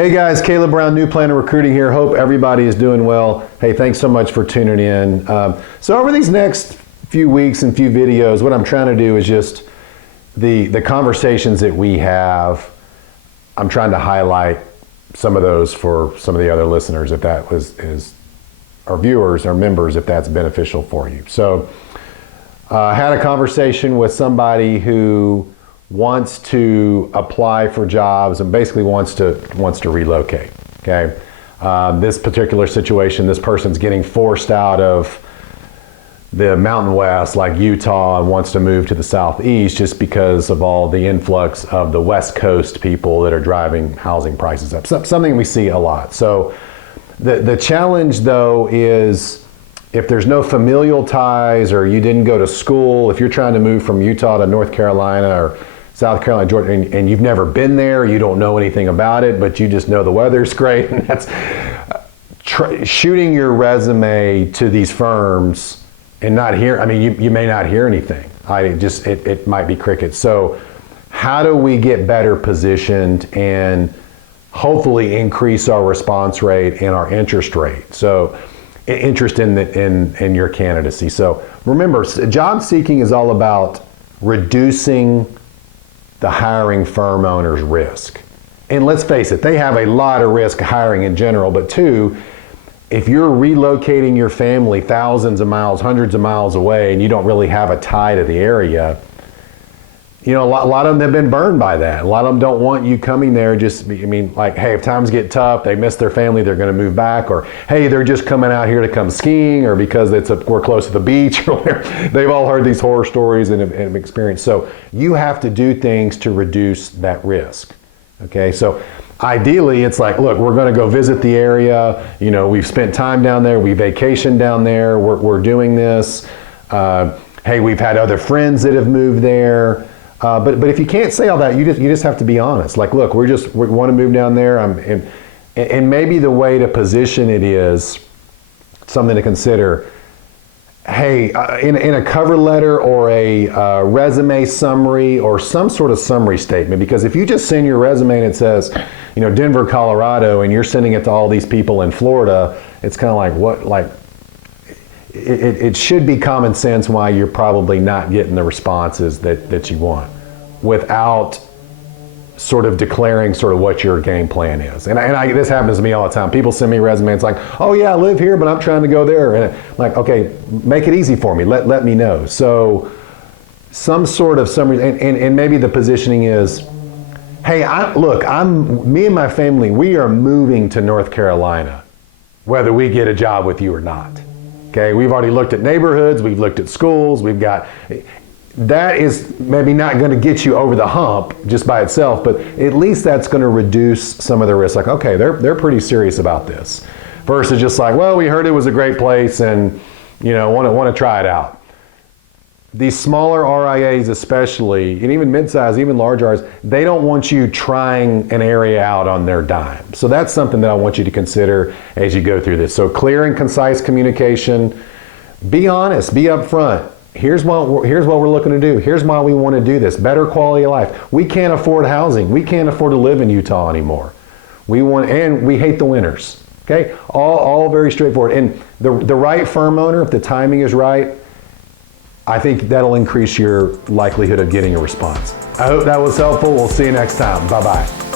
Hey guys, Caleb Brown, New Plan of Recruiting here. Hope everybody is doing well. Hey, thanks so much for tuning in. So over these next few weeks and few videos, what I'm trying to do is just the conversations that we have, I'm trying to highlight some of those for some of the other listeners, if that is our viewers or members, if that's beneficial for you. So I had a conversation with somebody who wants to apply for jobs and basically wants to relocate. Okay, this particular situation, this person's getting forced out of the Mountain West, like Utah, and wants to move to the Southeast just because of all the influx of the West Coast people that are driving housing prices up. Something we see a lot. So the challenge though is if there's no familial ties or you didn't go to school, if you're trying to move from Utah to North Carolina or South Carolina, Georgia, and you've never been there, you don't know anything about it, but you just know the weather's great, and that's shooting your resume to these firms and not hear, I mean, you may not hear anything. It might be crickets. So how do we get better positioned and hopefully increase our response rate and our interest rate? So interest in your candidacy. So remember, job seeking is all about reducing the hiring firm owner's risk. And let's face it, they have a lot of risk hiring in general, but two, if you're relocating your family thousands of miles, hundreds of miles away, and you don't really have a tie to the area, you know, a lot of them have been burned by that. A lot of them don't want you coming there like, hey, if times get tough, they miss their family, they're gonna move back, or hey, they're just coming out here to come skiing, or because we're close to the beach, or whatever. They've all heard these horror stories and have experienced. So you have to do things to reduce that risk, okay? So ideally, it's like, look, we're gonna go visit the area, you know, we've spent time down there, we vacationed down there, we're doing this. Hey, we've had other friends that have moved there. But if you can't say all that, you just have to be honest. Like, look, we want to move down there. And maybe the way to position it is something to consider. Hey, in a cover letter or a resume summary or some sort of summary statement, because if you just send your resume and it says, you know, Denver, Colorado, and you're sending it to all these people in Florida, it's kind of like, what, like, it should be common sense why you're probably not getting the responses that you want without sort of declaring sort of what your game plan is. And this happens to me all the time. People send me resumes, it's like, oh yeah, I live here, but I'm trying to go there. And I'm like, okay, make it easy for me. Let me know. So some sort of summary, and maybe the positioning is, hey, me and my family, we are moving to North Carolina, whether we get a job with you or not. Okay, we've already looked at neighborhoods, we've looked at schools, that is maybe not going to get you over the hump just by itself, but at least that's going to reduce some of the risk. Like, okay, they're pretty serious about this, versus just like, well, we heard it was a great place and, you know, want to try it out. These smaller RIAs especially, and even mid-size, even large RIAs, they don't want you trying an area out on their dime. So that's something that I want you to consider as you go through this. So clear and concise communication, be honest, be upfront. Here's what we're looking to do. Here's why we want to do this. Better quality of life. We can't afford housing. We can't afford to live in Utah anymore. And we hate the winters. Okay, all very straightforward. And the right firm owner, if the timing is right, I think that'll increase your likelihood of getting a response. I hope that was helpful. We'll see you next time. Bye-bye.